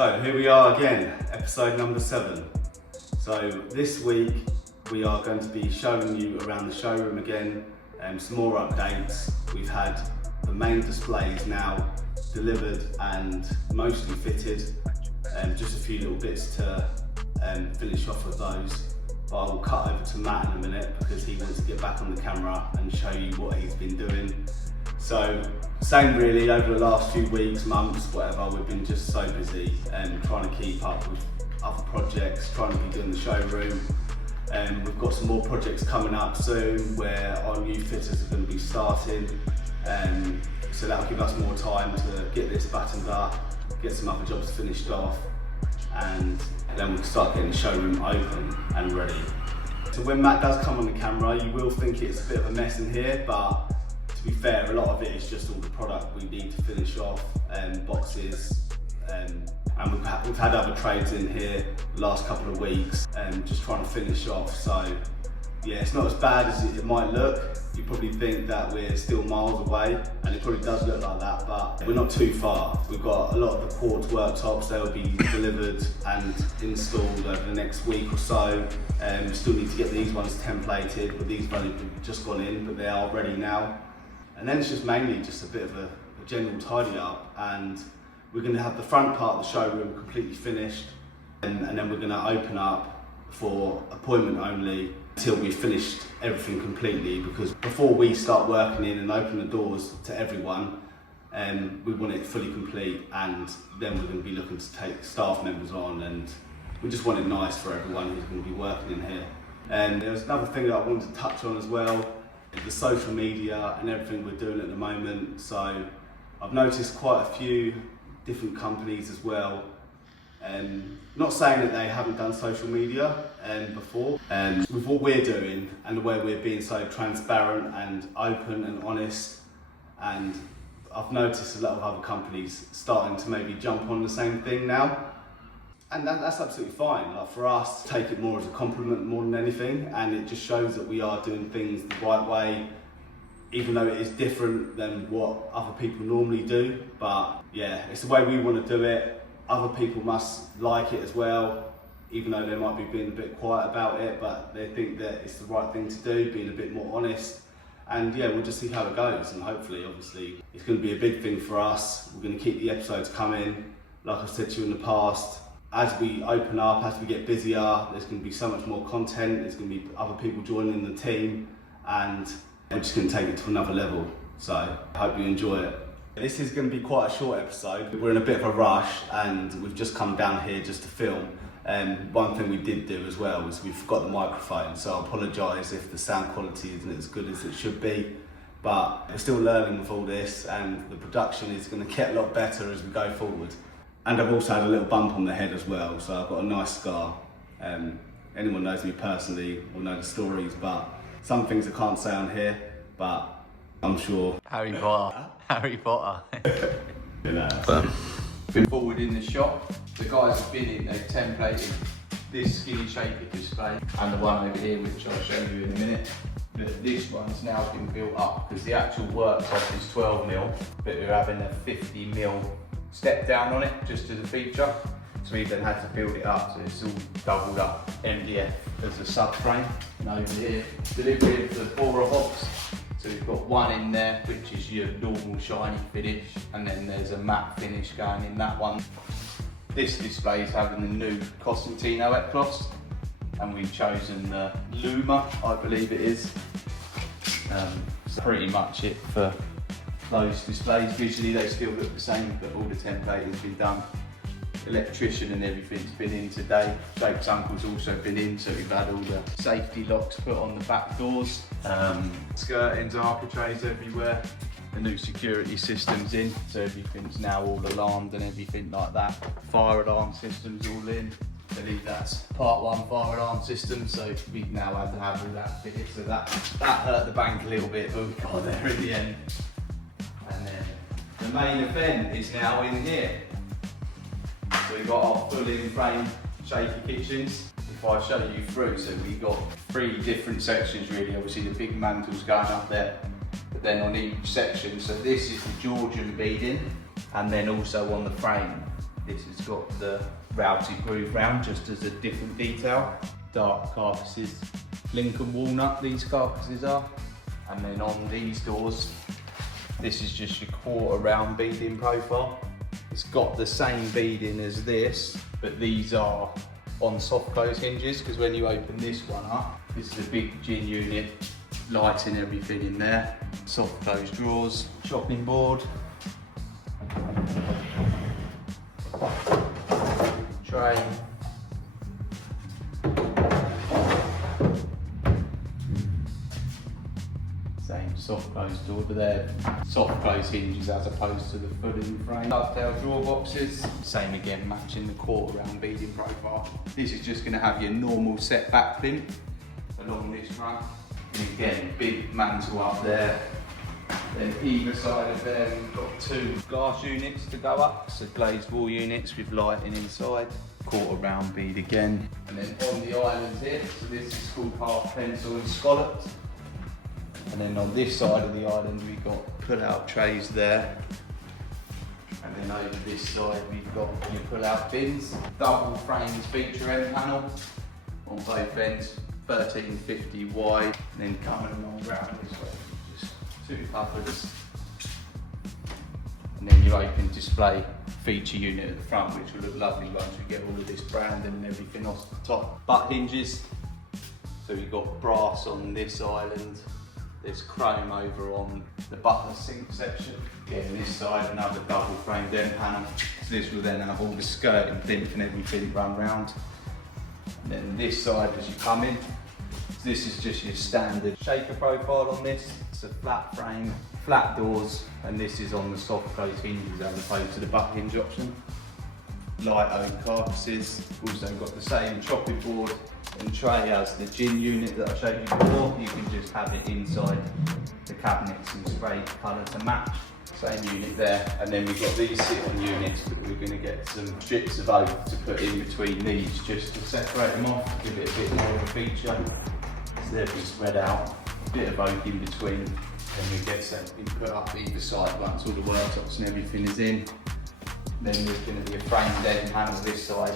So here we are again, episode number 7. So this week we are going to be showing you around the showroom again, some more updates. We've had the main displays now delivered and mostly fitted, just a few little bits to finish off with those. But I will cut over to Matt in a minute because he wants to get back on the camera and show you what he's been doing. So same really, over the last few weeks, months, whatever, we've been just so busy trying to keep up with other projects, trying to be doing the showroom. We've got some more projects coming up soon where our new fitters are going to be starting. So that'll give us more time to get this buttoned up, get some other jobs finished off, and then we can start getting the showroom open and ready. So when Matt does come on the camera, you will think it's a bit of a mess in here, but to be fair, a lot of it is just all the product we need to finish off, boxes, and we've had other trades in here the last couple of weeks, just trying to finish off. So yeah, it's not as bad as it might look. You probably think that we're still miles away, and it probably does look like that, but we're not too far. We've got a lot of the quartz worktops. They'll be delivered and installed over the next week or so. Still need to get these ones templated, but these have only just gone in, but they are ready now. And then it's just mainly just a bit of a general tidy up, and we're going to have the front part of the showroom completely finished, and then we're going to open up for appointment only until we've finished everything completely, because before we start working in and open the doors to everyone, we want it fully complete, and then we're going to be looking to take staff members on, and we just want it nice for everyone who's going to be working in here. And there's another thing that I wanted to touch on as well, the social media and everything we're doing at the moment. So I've noticed quite a few different companies as well, not saying that they haven't done social media before, with what we're doing and the way we're being so transparent and open and honest, and I've noticed a lot of other companies starting to maybe jump on the same thing now. And that's absolutely fine. Like, for us, take it more as a compliment more than anything, and it just shows that we are doing things the right way, even though it is different than what other people normally do. But yeah, it's the way we want to do it. Other people must like it as well, even though they might be being a bit quiet about it, but they think that it's the right thing to do, being a bit more honest. And yeah, we'll just see how it goes, and hopefully, obviously, it's going to be a big thing for us. We're going to keep the episodes coming. Like I said to you in the past, as we open up, as we get busier, there's going to be so much more content, there's going to be other people joining the team, and we're just going to take it to another level. So I hope you enjoy it. This is going to be quite a short episode. We're in a bit of a rush, and we've just come down here just to film. One thing we did do as well was we forgot the microphone, so I apologise if the sound quality isn't as good as it should be. But we're still learning with all this, and the production is going to get a lot better as we go forward. And I've also had a little bump on the head as well, so I've got a nice scar. Anyone knows me personally will know the stories, but some things I can't say on here, but I'm sure. Harry Potter. Harry Potter. Been forward in the shop. The guys have been in, they've templated this skinny shaker display and the one over here, which I'll show you in a minute. But this one's now been built up because the actual worktop is 12mm, but we're having a 50mm step down on it just as a feature. So we then had to build it up so it's all doubled up MDF as a subframe. And over here, delivery of the Bora hobs. So we've got one in there, which is your normal shiny finish, and then there's a matte finish going in that one. This display is having the new Costantino Eclos, and we've chosen the Luma, I believe it is. So pretty much it for those displays. Visually they still look the same, but all the templating has been done. Electrician and everything's been in today. Jake's uncle's also been in, so we've had all the safety locks put on the back doors. Skirtings, architraves everywhere. The new security system's in, so everything's now all alarmed and everything like that. Fire alarm system's all in. I believe that's part 1 fire alarm system, so we now have to have all that fitted. So that hurt the bank a little bit, but we got there in the end. And then the main event is now in here. So we've got our full in-frame shaker kitchens. If I show you through, so we've got 3 different sections really. Obviously the big mantle's going up there, but then on each section, so this is the Georgian beading, and then also on the frame This has got the routed groove round just as a different detail. Dark carcasses, Lincoln walnut these carcasses are. And then on these doors, this is just your quarter round beading profile. It's got the same beading as this, but these are on soft close hinges, because when you open this one up, this is a big gin unit, lighting everything in there. Soft close drawers, chopping board, tray. Same soft close door, but they're soft close hinges as opposed to the fulling frame. Dovetail drawer boxes, same again, matching the quarter round beading profile. This is just going to have your normal set back plinth along this front. And again, big mantle up there. Then either side of them, we've got 2 glass units to go up, so glazed wall units with lighting inside. Quarter round bead again. And then on the islands here, so this is called half pencil and scalloped. And then on this side of the island, we've got pull-out trays there. And then over this side, we've got your pull-out bins. Double frames feature end panel on both ends, 1350 wide. And then coming along round this way, just 2 cupboards. And then your open display feature unit at the front, which will look lovely once we get all of this branding and everything off the top. Butt hinges. So we've got brass on this island. There's chrome over on the butler sink section. Again, this side, another double framed end panel. So this will then have all the skirting, plinth and everything run round. And then this side as you come in, this is just your standard shaker profile on this. It's a flat frame, flat doors, and this is on the soft close hinges as opposed to the butt hinge option. Light oak carcasses, also got the same chopping board and tray as the gin unit that I showed you before. You can just have it inside the cabinets and spray colour to match. Same unit there. And then we've got these sit-on units, but we're going to get some strips of oak to put in between these just to separate them off, give it a bit more of a feature. So they'll be spread out, a bit of oak in between, and we get something put up either side once all the worktops and everything is in. Then there's going to be a framed end panel this side.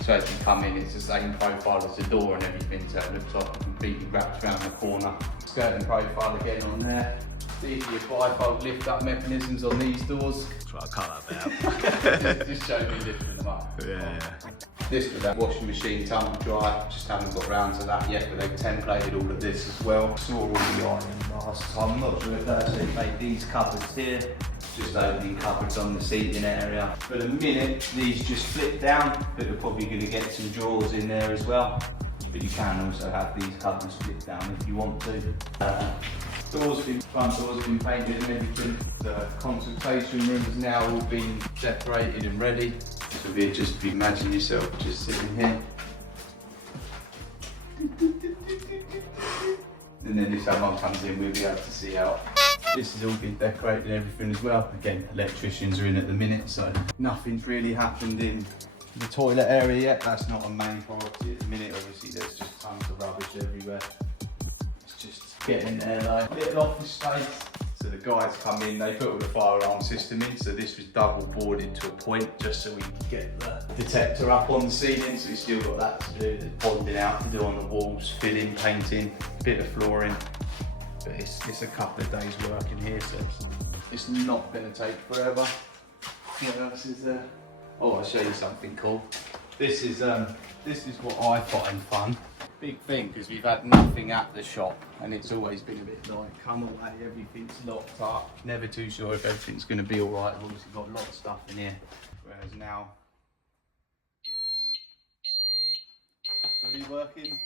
So as you come in, it's the same profile as the door and everything, so it looks like completely wrapped around the corner. Skirting profile again on there. These are your bifold lift up mechanisms on these doors. Try to cut that out. Just show me lifting them up. Yeah. This with that washing machine tumble dryer, just haven't got round to that yet, but they've templated all of this as well. Saw all the island last time, I'm not sure if that's it. Made these cupboards here, just opening cupboards on the seating area. For the minute, these just flip down, but you're probably going to get some drawers in there as well. But you can also have these cupboards flip down if you want to. Front doors have been painted and everything. The consultation room has now all been decorated and ready. So just imagine yourself just sitting here. And then if someone comes in, we'll be able to see out. This has all been decorated and everything as well. Again, electricians are in at the minute, so nothing's really happened in the toilet area yet. That's not a main priority at the minute. Obviously, there's just tons of rubbish everywhere. It's just getting there, like little office space. So the guys come in, they put all the fire alarm system in, so this was double boarded to a point just so we could get the detector up on the ceiling, so we still got that to do, there's bonding out to do on the walls, filling, painting, bit of flooring. But it's a couple of days work in here, so it's not going to take forever. What else is there? Oh, I'll show you something cool. This is what I find fun. Big thing, because we've had nothing at the shop, and it's always been a bit like, come away, everything's locked up. Never too sure if everything's going to be all right. We've obviously got a lot of stuff in here. Whereas now, fully working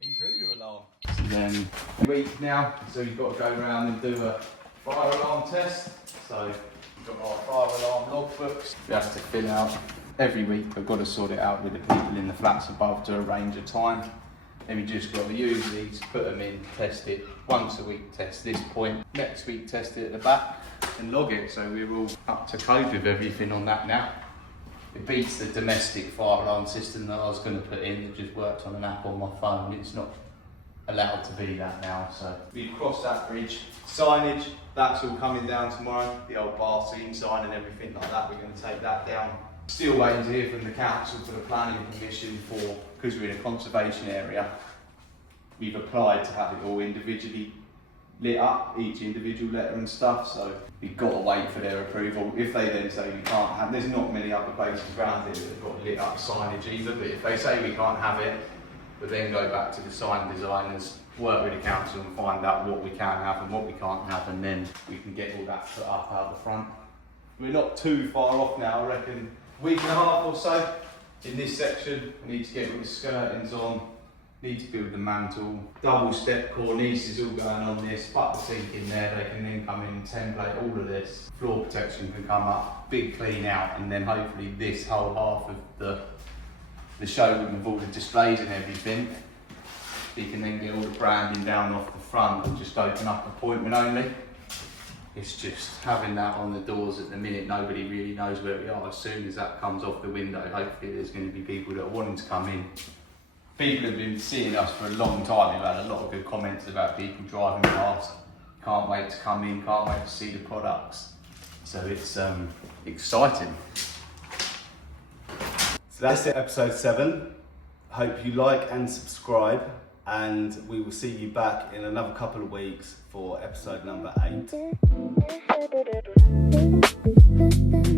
intruder alarm. So then a week now, so you've got to go around and do a fire alarm test. So we've got our fire alarm logbooks. We have to fill out every week. We've got to sort it out with the people in the flats above to arrange a time. Then we just got to use these, put them in, test it. Once a week test this point. Next week test it at the back and log it. So we're all up to code with everything on that now. It beats the domestic fire alarm system that I was going to put in. It just worked on an app on my phone. It's not allowed to be that now. So we've crossed that bridge. Signage, that's all coming down tomorrow. The old bar scene sign and everything like that, we're going to take that down. Still waiting to hear from the council for the planning permission for, because we're in a conservation area, we've applied to have it all individually lit up, each individual letter and stuff, so we've got to wait for their approval. If they then say we can't have, there's not many other places around here that have got lit up signage either, but if they say we can't have it, we'll then go back to the sign designers, work with the council and find out what we can have and what we can't have, and then we can get all that put up out the front. We're not too far off now, I reckon week and a half or so. In this section, we need to get all the skirtings on, need to build the mantle, double step cornices all going on this, put the sink in there, they can then come in and template all of this. Floor protection can come up, big clean out, and then hopefully this whole half of the showroom with all the displays and everything, you can then get all the branding down off the front and just open up appointment only. It's just having that on the doors at the minute, nobody really knows where we are. As soon as that comes off the window, hopefully there's going to be people that are wanting to come in. People have been seeing us for a long time. We've had a lot of good comments about people driving past. Can't wait to come in, can't wait to see the products. So it's exciting. So that's it, episode 7. Hope you like and subscribe, and we will see you back in another couple of weeks for episode number 8.